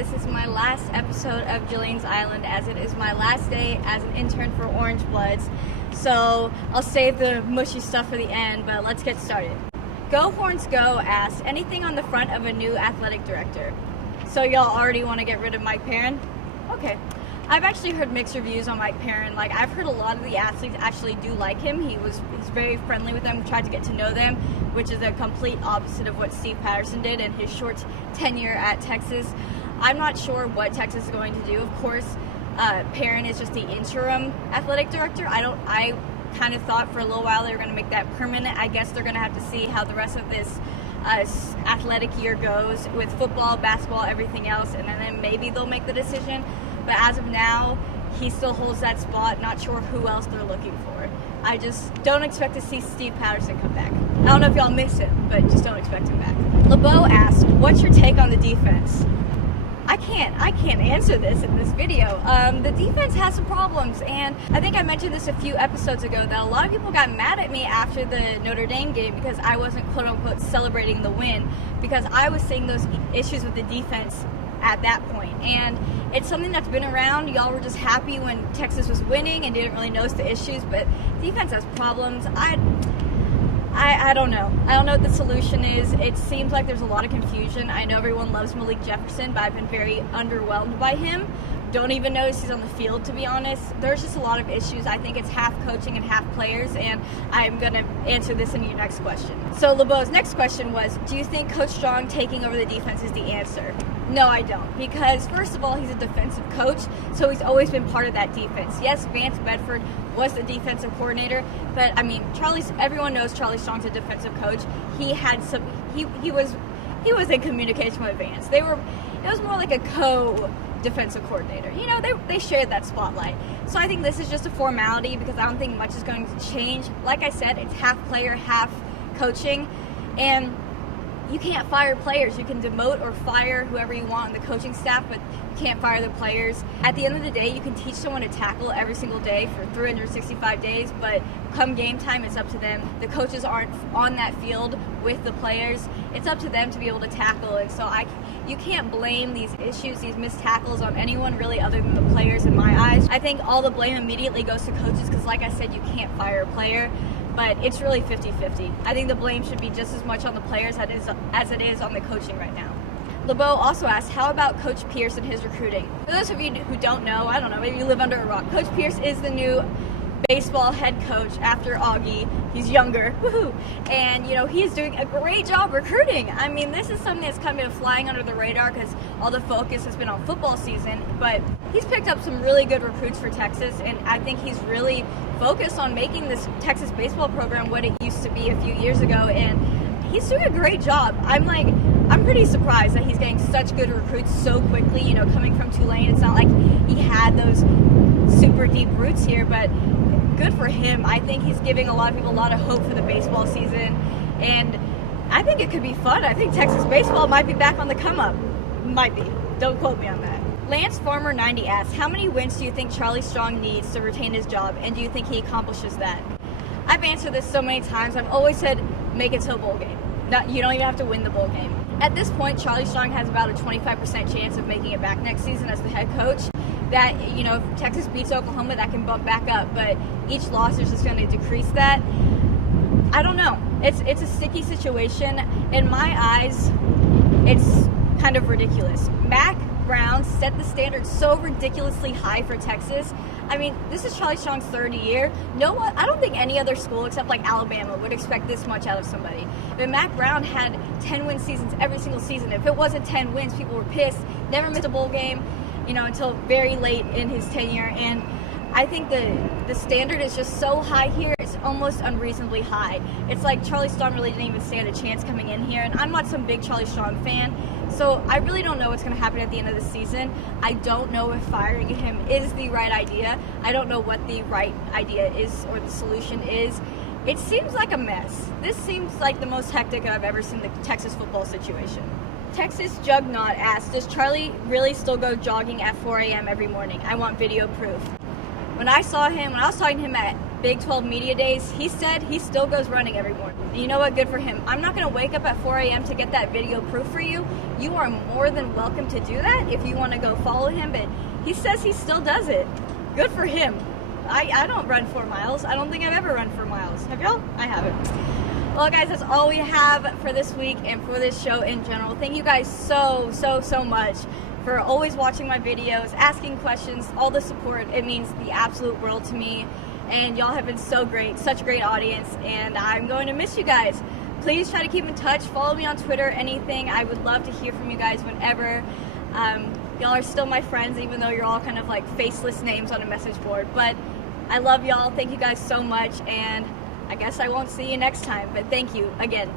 This is my last episode of Jillian's Island, as it is my last day as an intern for Orange Bloods. So I'll save the mushy stuff for the end, but let's get started. Go Horns Go asked, anything on the front of a new athletic director? So y'all already want to get rid of Mike Perrin? Okay. I've actually heard mixed reviews on Mike Perrin. Like, I've heard a lot of the athletes actually do like him. He's very friendly with them, tried to get to know them, which is a complete opposite of what Steve Patterson did in his short tenure at Texas. I'm not sure what Texas is going to do. Of course, Perrin is just the interim athletic director. I kind of thought for a little while they were going to make that permanent. I guess they're going to have to see how the rest of this athletic year goes with football, basketball, everything else, and then maybe they'll make the decision. But as of now, he still holds that spot. Not sure who else they're looking for. I just don't expect to see Steve Patterson come back. I don't know if y'all miss him, but just don't expect him back. LeBeau asked, what's your take on the defense? I can't answer this in this video. The defense has some problems, and I think I mentioned this a few episodes ago that a lot of people got mad at me after the Notre Dame game because I wasn't quote-unquote celebrating the win, because I was seeing those issues with the defense at that point. And it's something that's been around. Y'all were just happy when Texas was winning and didn't really notice the issues, but defense has problems. I don't know. I don't know what the solution is. It seems like there's a lot of confusion. I know everyone loves Malik Jefferson, but I've been very underwhelmed by him. Don't even notice he's on the field, to be honest. There's just a lot of issues. I think it's half coaching and half players, and I'm going to answer this in your next question. So LeBeau's next question was, do you think Coach Strong taking over the defense is the answer? No, I don't, because first of all, he's a defensive coach, so he's always been part of that defense. Yes, Vance Bedford was the defensive coordinator, but I mean, everyone knows Charlie Strong's a defensive coach. He was in communication with Vance. It was more like a defensive coordinator. You know, they shared that spotlight. So I think this is just a formality because I don't think much is going to change. Like I said, it's half player, half coaching, and you can't fire players. You can demote or fire whoever you want on the coaching staff, but you can't fire the players. At the end of the day, you can teach someone to tackle every single day for 365 days, but come game time, it's up to them. The coaches aren't on that field with the players. It's up to them to be able to tackle, and so you can't blame these issues, these missed tackles on anyone really other than the players in my eyes. I think all the blame immediately goes to coaches because, like I said, you can't fire a player. But it's really 50-50. I think the blame should be just as much on the players as it is on the coaching right now. LeBeau also asked, how about Coach Pierce and his recruiting? For those of you who don't know, I don't know, maybe you live under a rock. Coach Pierce is the new baseball head coach after Augie. He's younger, woohoo! And you know, he's doing a great job recruiting. I mean, this is something that's kind of flying under the radar because all the focus has been on football season, but he's picked up some really good recruits for Texas, and I think he's really focused on making this Texas baseball program what it used to be a few years ago, and he's doing a great job. I'm pretty surprised that he's getting such good recruits so quickly. You know, coming from Tulane, it's not like he had those super deep roots here, but good for him. I think he's giving a lot of people a lot of hope for the baseball season, and I think it could be fun. I think Texas baseball might be back on the come up. Might be. Don't quote me on that. Lance Farmer 90 asks, how many wins do you think Charlie Strong needs to retain his job, and do you think he accomplishes that? I've answered this so many times. I've always said make it to a bowl game. You don't even have to win the bowl game. At this point, Charlie Strong has about a 25% chance of making it back next season as the head coach. That, you know, if Texas beats Oklahoma, that can bump back up, but each loss is just going to decrease that. I don't know. It's a sticky situation. In my eyes, it's kind of ridiculous. Mac Brown set the standard so ridiculously high for Texas. I mean, this is Charlie Strong's third year. I don't think any other school except like Alabama would expect this much out of somebody. But Mac Brown had 10-win seasons every single season. If it wasn't 10 wins, people were pissed. Never missed a bowl game, you know, until very late in his tenure. And I think the standard is just so high here, it's almost unreasonably high. It's like Charlie Strong really didn't even stand a chance coming in here, and I'm not some big Charlie Strong fan, so I really don't know what's going to happen at the end of the season. I don't know if firing him is the right idea. I don't know what the right idea is or the solution is. It seems like a mess. This seems like the most hectic I've ever seen the Texas football situation. Texas Jugnaut asked, does Charlie really still go jogging at 4 a.m. every morning? I want video proof. when I was talking to him at Big 12 Media Days, he said he still goes running every morning. And you know what? Good for him. I'm not going to wake up at 4 a.m. to get that video proof for you. You are more than welcome to do that if you want to go follow him, but he says he still does it. Good for him. I don't run 4 miles. I don't think I've ever run 4 miles. Have y'all? I haven't. Well, guys, that's all we have for this week and for this show in general. Thank you guys so much for always watching my videos, asking questions, all the support. It means the absolute world to me. And y'all have been so great, such a great audience, and I'm going to miss you guys. Please try to keep in touch. Follow me on Twitter, anything. I would love to hear from you guys whenever. Y'all are still my friends, even though you're all kind of like faceless names on a message board. But I love y'all. Thank you guys so much, and I guess I won't see you next time, but thank you again.